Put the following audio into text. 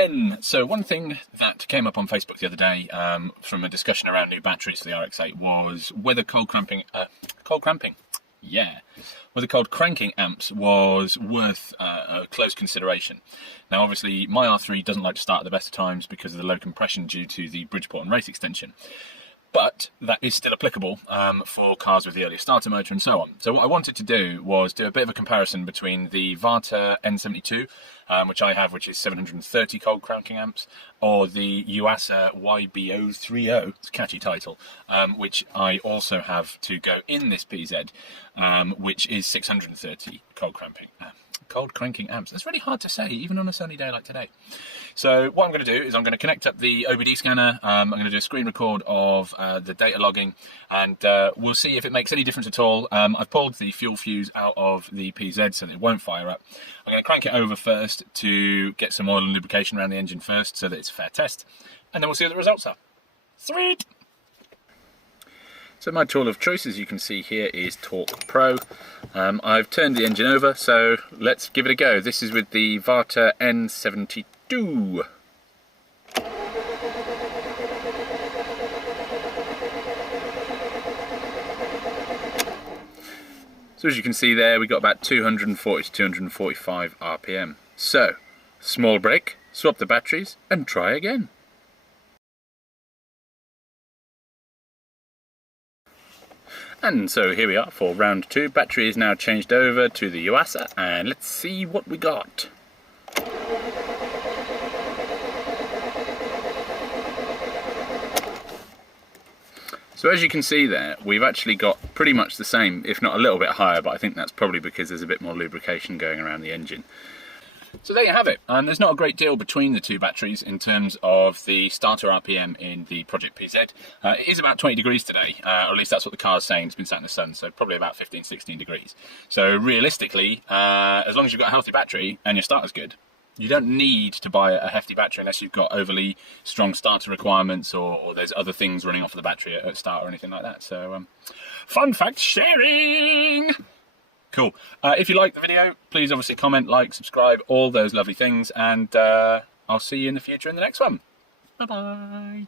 again. So one thing that came up on Facebook the other day from a discussion around new batteries for the RX8 was whether cold cranking amps was worth a close consideration. Now obviously my R3 doesn't like to start at the best of times because of the low compression due to the Bridgeport and race extension. But that is still applicable for cars with the earlier starter motor and so on. So what I wanted to do was do a bit of a comparison between the Varta N72, which I have, which is 730 cold cranking amps, or the Yuasa HB030, it's a catchy title, which I also have to go in this PZ, which is 630 cold cranking amps. That's really hard to say, even on a sunny day like today. So what I'm going to do is I'm going to connect up the OBD scanner. I'm going to do a screen record of the data logging, and we'll see if it makes any difference at all. I've pulled the fuel fuse out of the PZ so that it won't fire up. I'm going to crank it over first to get some oil and lubrication around the engine first so that it's a fair test, and then we'll see what the results are. Sweet! So my tool of choice, as you can see here, is Torque Pro. I've turned the engine over, so let's give it a go. This is with the Varta N72. So as you can see there, we got about 240 to 245 RPM. So, small brake, swap the batteries, and try again. And so here we are for round 2. Battery is now changed over to the Yuasa, and let's see what we got. So as you can see there, we've actually got pretty much the same, if not a little bit higher, but I think that's probably because there's a bit more lubrication going around the engine. So there you have it, and there's not a great deal between the two batteries in terms of the starter RPM in the Project PZ. It is about 20 degrees today, or at least that's what the car's saying. It's been sat in the sun, so probably about 15, 16 degrees. So realistically, as long as you've got a healthy battery and your starter's good, you don't need to buy a hefty battery unless you've got overly strong starter requirements or there's other things running off of the battery at start or anything like that. So fun fact sharing! Cool. If you like the video, please obviously comment, like, subscribe, all those lovely things, and I'll see you in the future in the next one. Bye-bye.